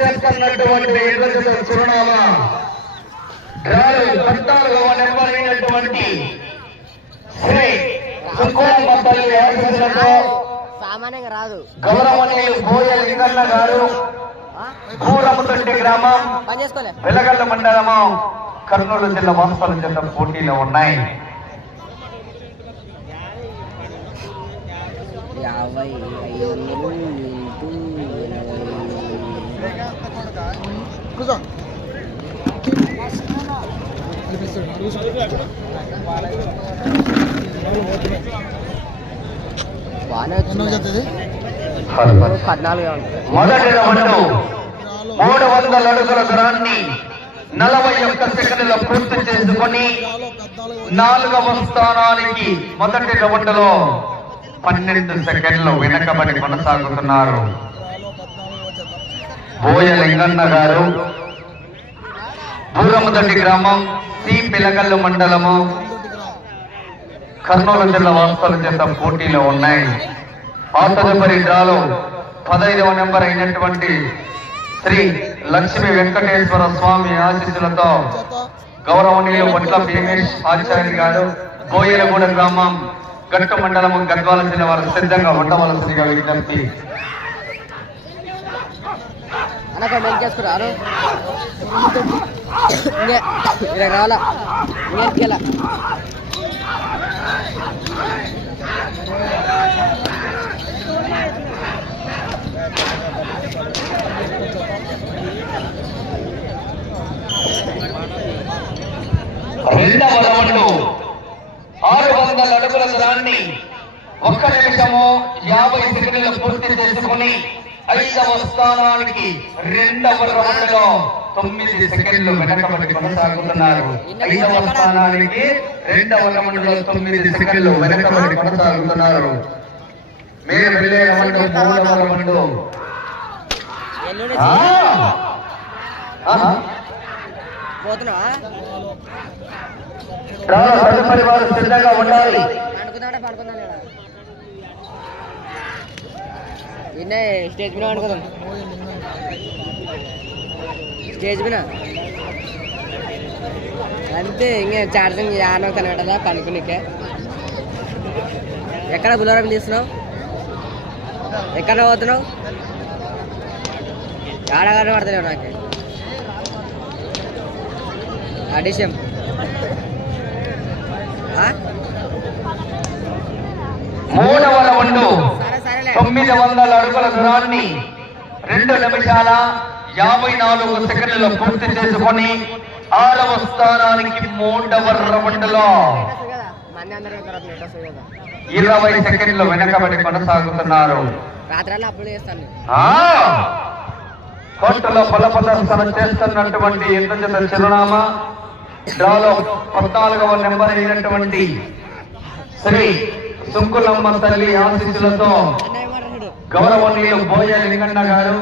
చేస్తున్నటువంటి ఎదురు చిరునామా. రాలు పద్నాలుగవ నెంబర్ అయినటువంటి శ్రీ సుబ్బమ్మ తల్లి ఆశీస్సులతో సామాన్యంగా రాదు. గౌరవనీయులు బోయ లింగన్న గారు గ్రామం వెలగల్ల మండలము కర్నూలు జిల్లా వాస్తవాల చెంత పోటీలో ఉన్నాయి. యాభై ఐదు వందలు ఇంటూ బాగానే వచ్చింది పద్నాలుగు మొదటి మూడు వందల అడుగుల దూరాన్ని నలభై ఒక్క సెకండ్ల పూర్తి చేసుకొని నాలుగవ స్థానానికి మొదటి రౌండ్లో పన్నెండు సెకండ్లు వెనకబడి కొనసాగుతున్నారు. బోయ లింగన్న గారు పూరముదొడ్డి గ్రామం సి పిలగల్లు మండలము కర్నూలు జిల్లా వాస్తవాల చేత పోటీలో ఉన్నాయి. ఆ నెంబర్ డ్రాలో పదహైదవ నెంబర్ అయినటువంటి శ్రీ లక్ష్మీ వెంకటేశ్వర స్వామి ఆశీస్సులతో గౌరవనీయులు వడ్ల భీమేష్ ఆచార్య గారు బోయలగూడ గ్రామం గట్టు మండలం గద్వాల జిల్లా వారు సిద్ధంగా ఉండవలసిందిగా విజ్ఞప్తి రెండవ రౌండ్. ఆరు వందల అడుగుల దూరాన్ని ఒక్క నిమిషము యాభై సెకండ్లు పూర్తి చేసుకుని ఐదవ స్థానానికి రెండవ రౌండ్లో తొమ్మిది సెకండ్లు వెనకబడి కొనసాగుతున్నారు. ఐదవ స్థానానికి రెండవ రౌండ్లో తొమ్మిది సెకండ్లు వెనకబడి కొనసాగుతున్నారు. మీరు వెళ్ళే రౌండ్ మూడవ రౌండ్. ఎల్లుండి తదుపరి వారు సిద్ధంగా ఉండాలి. స్టేజ్ మీద అనుకుందాం స్టేజ్ మీద. అంతే ఇంకా ఛార్జింగ్ యానో కనబడదా పనుకునికే ఎక్కడ బులోరా పిలుస్తున్నావు ఎక్కడ పోతున్నావు? ఆడగానే పడతలేవు నాకు. అడిషన్ మూడవ రౌండ్ తొమ్మిది వందల అడుగుల దూరాన్ని రెండు నిమిషాల యాభై నాలుగు సెకండ్లలో పూర్తి చేసుకొని ఆరవ స్థానానికి మూడవ రౌండ్లో మంది అందరూ తర్వాత నెట్ వస్తుంది కదా ఇరవై సెకండ్లు వెనకబడి కొనసాగుతున్నారు కోర్టులో బల ప్రదర్శన చేస్తున్నటువంటి ఎంత చిరునామా డ్రాలో పద్నాలుగవ నెంబర్ అయినటువంటి శ్రీ సుంకులమ్మ తల్లి ఆశీస్సులతో గౌరవనీయులు బోయ లింగన్న గారు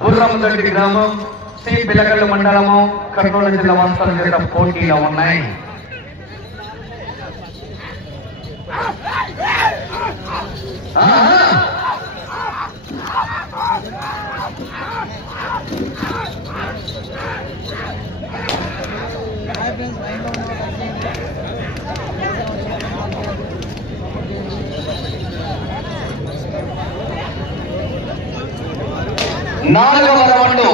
బుర్రందొడ్డి గ్రామం శ్రీ పిలకల్లు మండలము కర్నూలు జిల్లా వాస్తవ చేత పోటీలో ఉన్నాయి ఆహా! నాలుగవ రౌండ్.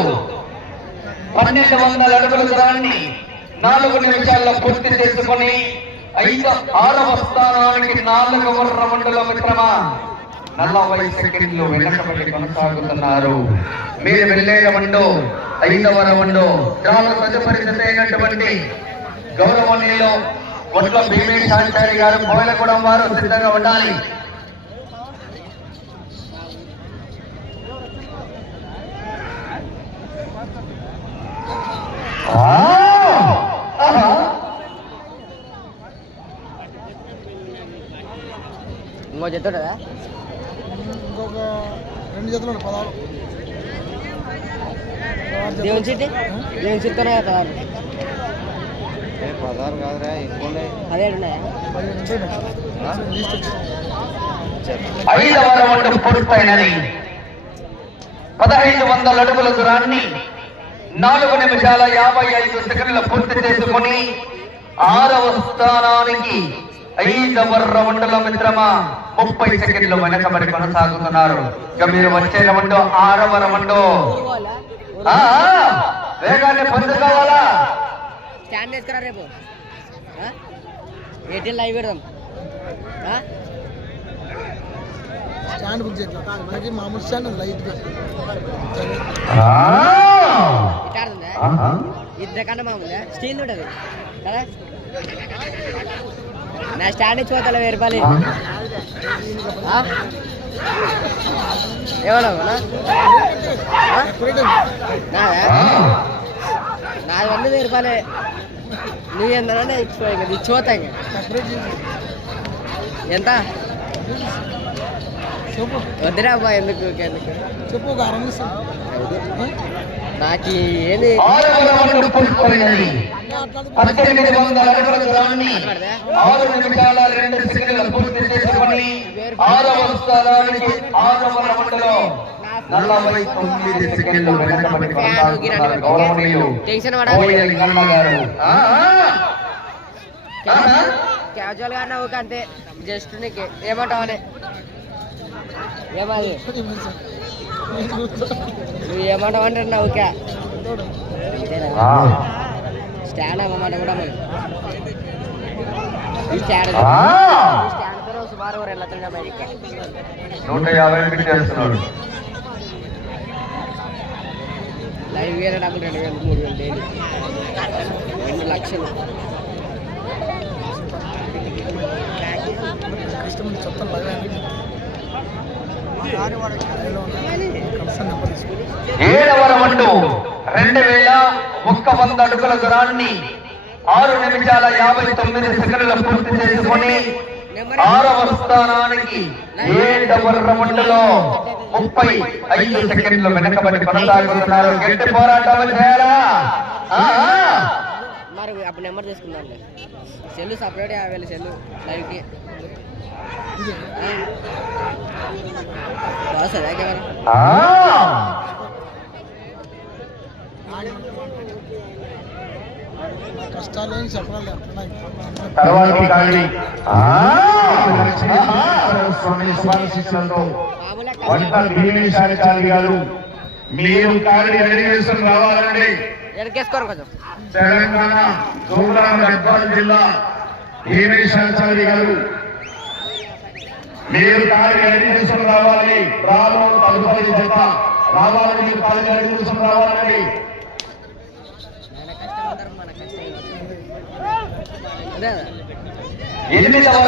పన్నెండు వందల అడుగుల దాన్ని నాలుగు నిమిషాల్లో పూర్తి చేసుకొని ఐదు ఆరవ స్థానానికి నాలుగవ రౌండ్లో మిత్రమా నలభై సెకండ్లు వెనకబడి కొనసాగుతున్నారు. మీరు వెళ్ళే రౌండ్ ఐదవ రౌండ్. చాలా తదుపరి జత గౌరవనీయులు ఒట్ల భీమేష్ ఆచార్య గారు బోయలగూడెం వారు సిద్ధంగా ఉండాలి. ఇంకో కదా ఇంకొక రెండు జతలు పదహారు. దేవుని చిట్టి దేవుని చిట్టునే కదా పదహారు? కాదురా ఎక్కువ పదిహేడు ఉన్నాయా? ఐదవ రౌండ్ పూర్తయినది. పదహైదు వందల అడుగుల దూరాన్ని నాలుగు నిమిషాల యాభై ఐదు సెకండ్లు పూర్తి చేసుకుని ఆరవ స్థానానికి ఐదవ రౌండ్ల మిత్రమా ముప్పై సెకండ్లు వెనకబడి కొనసాగుతున్నారు. ఇక మీరు వచ్చే రౌండ్ ఆరవ రౌండ్. వేగాన్ని పొందుకోవాలా? స్టాండ్ వేసుకురా రేపు. ఎయిర్టెల్ లైవ్ పెడదాం. స్టాండ్ బుక్ చేద్దాం మనకి మామూలు స్టాండ్ ఉంది లైట్గా ఆ, ఇట్లా ఆడుతుందా ఆహా. ఇంతకన్నా మామూలుగా స్టీల్ ఉంటుంది కదా నా స్టాండ్ ఇచ్చి పోతా వెయ్యి రూపాయలు ఆ? ఏమన్నావు నా? ఆ? నాదా ఆ. నాది వంద వెయ్యి రూపాయలే నువ్వు ఎంతనంటే ఇచ్చిపో ఇంకా ఇచ్చిపోతా ఇంకా ఎంత చెప్పు. వద్దురా అబ్బా ఎందుకు ఊరికే ఎందుకు? చెప్పు ఒక నిమిషాలు నాకు ఏంది? ఆరవ రౌండ్ పూర్తయినది పద్దెనిమిది వందల అడుగుల దూరాన్ని ఆరు నిమిషాల రెండు సెకండ్ల పూర్తి చేసుకుని ఆరవ స్థానానికి ఆరవ రౌండ్లో నలభై తొమ్మిది సెకండ్లు వెనకబడి కొనసాగుతున్నారు గౌరవనీయులు టెన్షన్ కోయలి గన్న గారు. ఆ, ఆ. ఆహా. క్యాజువల్గా అన్నావు అంతే. జస్ట్ నీకు ఏమంటావు అని. ఏమది నువ్వు ఏమంటావు అంటే అంతేనా ఆ. స్టాండ్ అవ్వమాట కూడా మరి. ఈ స్టాండ్ సుమారు నూట యాభై చేస్తున్నాడు. లైవ్ వేరే డబ్బులు రెండు వేలు మూడు వేలు డైలీ. రెండు లక్షలు. కష్టం చెప్తాను బాగా కష్టం నెంబర్ తీసుకో ఏడవ రౌండ్ రెండు వేల ఒక్క వంద అడుగుల దూరాన్ని ఆరు నిమిషాల యాభై తొమ్మిది సెకండ్ల పూర్తి చేసుకుని ఆరవ స్థానానికి ఏడవ రౌండ్లో ముప్పై ఐదు సెకండ్లు వెనకబడి కొనసాగుతున్నారు. గట్టి పోరాటం చేయాలా? మరి అప్పుడు నెంబర్ తీసుకుందాం సెల్లు సపరేట్ యాభై వేలు సెల్లు లైవ్కి. వస్తుందా కెమెరా. కష్టాలు చెప్పాలి. స్వామి వంట భీమేశాచారి గారు. మీరు కాడి రెడీ చేసుకుని రావాలండి. ఎడకేసుకోరు కొంచెం. తెలంగాణ సూరాం గద్వాల జిల్లా భీమేశాచారి గారు? మీరు కాడి రెడీ చేసుకుని రావాలి. రాను తదుపరి జత. మీరు రెడీ చేసుకుని రావాలండి. ఎనిమిదవ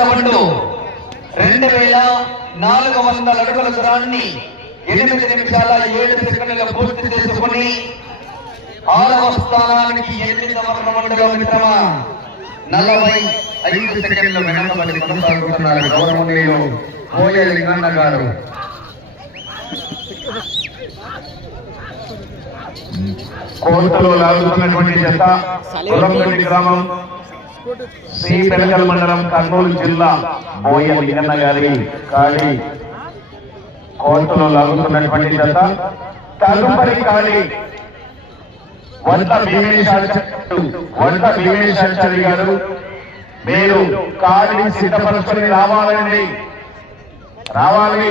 రెండు వేల నాలుగు వందల అడుగుల దూరాన్ని ఎనిమిది నిమిషాల ఏడు సెకండ్ల పూర్తి చేసుకుని ఆరవ స్థానానికి ఎనిమిదవ రౌండ్గా మిత్రమా? నలభై ఐదు సెకండ్ల వెనకబడి కొనసాగుతున్నారు గౌరవనీయులు పోయే లింగన్న గారు. కోర్టులో లాగుతున్నటువంటి జత కురంపల్లి గ్రామం శ్రీ పెనకల్ మండలం కర్నూలు జిల్లా బోయ లింగన్న గారి కాళీ కోర్టులో లాగుతున్నటువంటి జత తదుపరి కాళీ వంట భీమేశాచార్యులు వంట భీమేశాచారి గారు మీరు కాళీ సిద్ధపరచుకొని రావాలండి. రావాలి.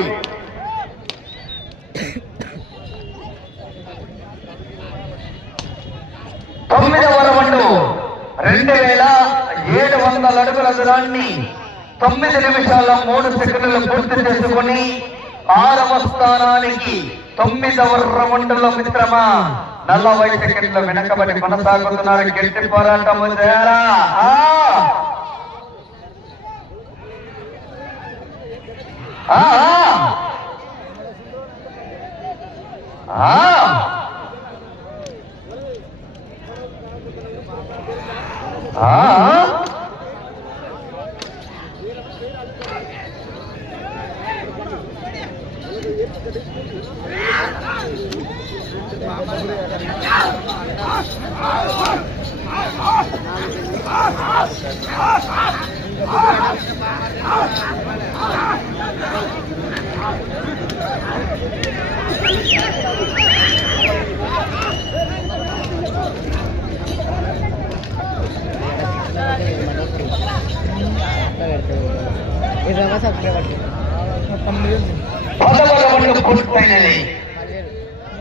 తొమ్మిదవ రౌండ్ రెండు వేల ఏడు వందల అడుగుల దూరాన్ని తొమ్మిది నిమిషాల మూడు సెకండ్లు పూర్తి చేసుకుని ఆరవ స్థానానికి తొమ్మిదవ రౌండ్లో మిత్రమా? నలభై సెకండ్ల వెనకబడి కొనసాగుతున్నారు. గట్టి పోరాటం చేయాలా Thank you. ఈ సభ సభ్యులు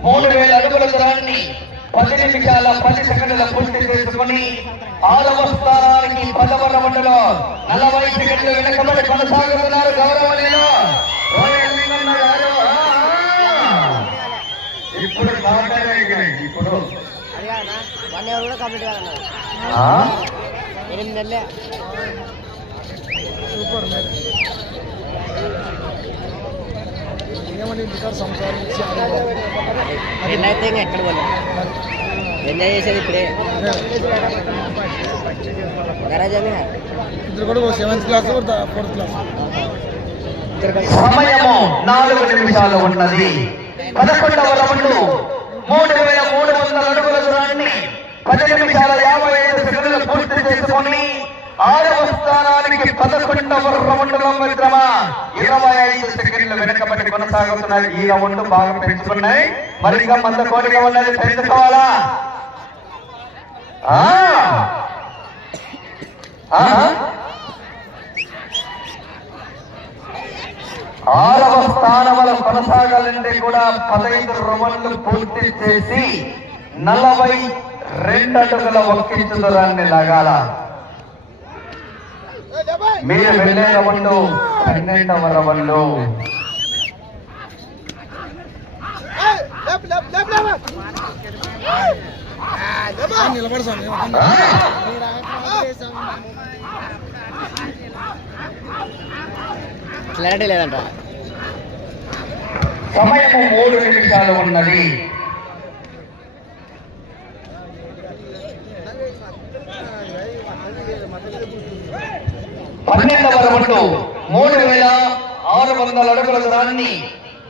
మూడు వేల అడుగుల దూరాన్ని పది నిమిషాల పది సెకండ్ల పూర్తి చేసుకుని ఆరవ స్థానానికి పదవ రౌండ్లో నలభై సెకండ్లు వెనకబడి కొనసాగుతున్నారు గౌరవనీయులు. ఇప్పుడు. ఇప్పుడు వన్ ఇయర్ కూడా కంప్లీట్ కాదన్నారు ఆ? ఎనిమిది సూపర్ సంసారం పెళ్ళైతే ఇంకా ఎక్కడ పోలే? ఎంజాయ్ చేసేది ఇప్పుడే? గరాజ్ అని? ఇద్దరు కూడా సెవెంత్ క్లాస్ ఫోర్త్ క్లాస్ సమయము నాలుగు నిమిషాలు ఉన్నది. పదకొండవ రౌండ్. మూడు వేల మూడు వందల అడుగుల దూరాన్ని పది నిమిషాల యాభై ఐదు సెకండ్లు పూర్తి చేసుకొని ఆరవ స్థానానికి పదకొండవ రౌండ్లో ఇరవై ఐదు సెకండ్లు వెనకబడి కొనసాగుతున్నాయి ఈ రౌండ్ బాగా పెంచుకున్నాయి మరిగా మంద కోరిక ఉన్నది పెంచుకోవాలా? ఆరవ స్థానముల కొనసాగాలంటే కూడా పదహైదు రౌండ్లు పూర్తి చేసి నలభై రెండు అడుగుల ఒక్కించు దూరాన్ని లాగాల. మీరు వెళ్ళే రౌండ్ పన్నెండవ రౌండ్ నిలబడి స్వామి క్లారిటీ లేదంట. సమయము మూడు నిమిషాలు ఉన్నది. పన్నెండవ మూడు వేల ఆరు వందల అడుగుల దాన్ని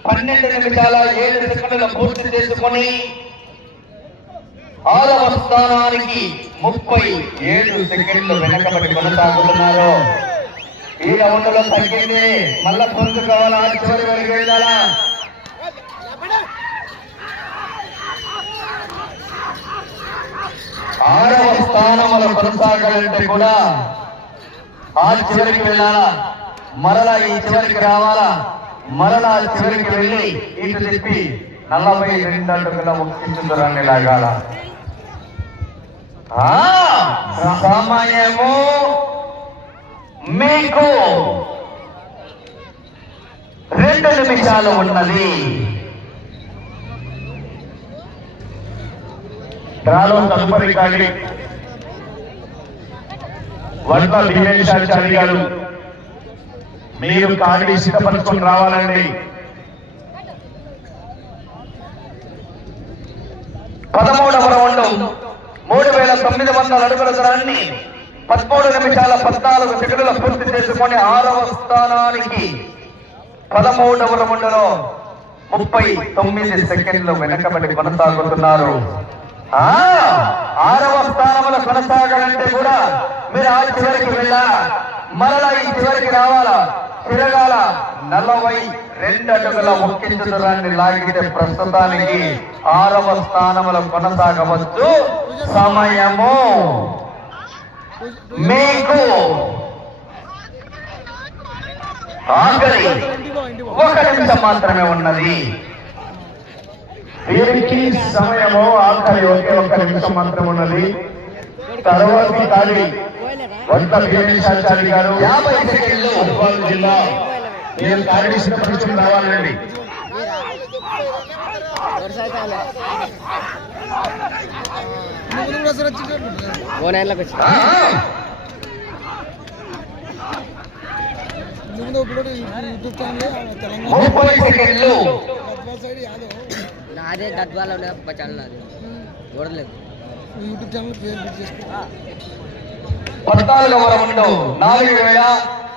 పన్నెండు నిమిషాల ఏడు సెకండ్ల పూర్తి చేసుకొని ఆరవ స్థానానికి ముప్పై ఏడు సెకండ్లు వెనకబడి కొనసాగుతున్నారు. ఈ రౌండ్లో తగ్గింది. మళ్ళా పొందుకోవాలా చివరి వరకు వెళ్ళాలా? ఆరవ స్థానములు కొనసాగాలంటే కూడా ఆ చివరికి వెళ్ళాలా? మరలా ఈ చివరికి రావాలా? మరలా ఆ చివరికి వెళ్ళి ఇటు తిప్పి నలభై రెండు అడుగుల ముఖ్యించుదరాన్ని లాగాల? ఆ, సమయము మీకు రెండు నిమిషాలు ఉన్నది. డ్రాలో తదుపరి ఖాళీ వడ్ల భీమేశాచారి గారు మీరు ఖాళీ సిద్ధపరచుకుని రావాలండి. పదమూడవ రౌండ్ మూడు వేల తొమ్మిది వందల అడుగుల దూరాన్ని పదమూడు నిమిషాల పద్నాలుగు సెకండ్ల పూర్తి చేసుకొని ఆరవ స్థానానికి పదమూడవ రౌండ్లో ముప్పై తొమ్మిది సెకండ్లు వెనకబడి కొనసాగుతున్నారు. ఆరవ స్థానంలో కొనసాగాలంటే కూడా మీరు ఆ చివరికి వెళ్ళాలా మరలా ఈ చివరికి రావాలా? తిరగాల? నలభై రెండు అడుగుల ముఖ్యించు దూరాన్ని లాగితే ప్రస్తుతానికి ఆరవ స్థానంలో కొనసాగవచ్చు. సమయము మీకు ఆఖరి ఒక నిమిషం మాత్రమే ఉన్నది. వీరికి సమయము ఆఖరి ఒకే ఒక్క నిమిషం మాత్రం ఉన్నది. తర్వాతి ఖాళీ. వంట భీమేశాచారి గారు యాభై సెకండ్లు గద్వాల జిల్లా. మీరు ఖాళీ సిద్ధపరచుకుని రావాలండి. ముప్పై సెకండ్లు. నాదే గద్వాల ఉన్న ఛానల్ నాది చూడలేదు. యూట్యూబ్ ఛానల్ పేరు పద్నాలుగవ రౌండ్ నాలుగు వేల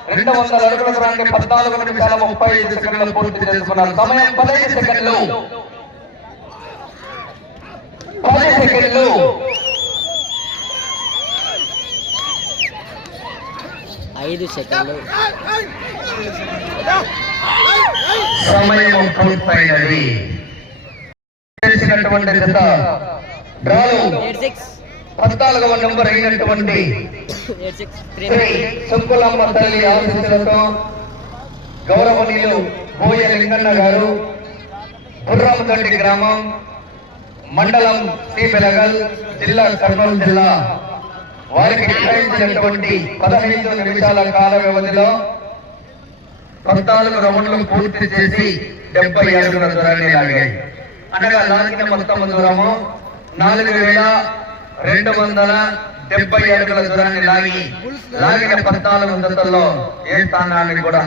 రెండు వందల అడుగుల దూరాన్ని పద్నాలుగు నిమిషాల ముప్పై ఐదు సెకండ్లు పూర్తి చేసుకున్నారు. సమయం పదహైదు సెకండ్లు. పది సెకండ్లు. ఐదు సెకండ్లు. సమయం పూర్తయినది. చేసినటువంటి జత. డ్రాలు పద్నాలుగవ నంబర్ అయినటువంటి శ్రీ సుక్కులమ్మ తల్లి ఆశీస్సులతో గౌరవనీయులు బోయ లింగన్న గారు గుర్రామదొడ్డి గ్రామం మండలం సి బెలగల్ జిల్లా కర్నూలు జిల్లా. వారికి నిర్ణయించినటువంటి పదహైదు నిమిషాల కాల వ్యవధిలో పద్నాలుగు రౌండ్లు పూర్తి చేసి డెబ్బై అడుగుల దూరాన్ని లాగాయి. అనగా లాగిన మొత్తం దూరము నాలుగు వేల రెండు వందల డెబ్బై అడుగుల దూరాన్ని లాగి లాగిన పద్నాలుగు వందలలో ఏ స్థానాన్ని కూడా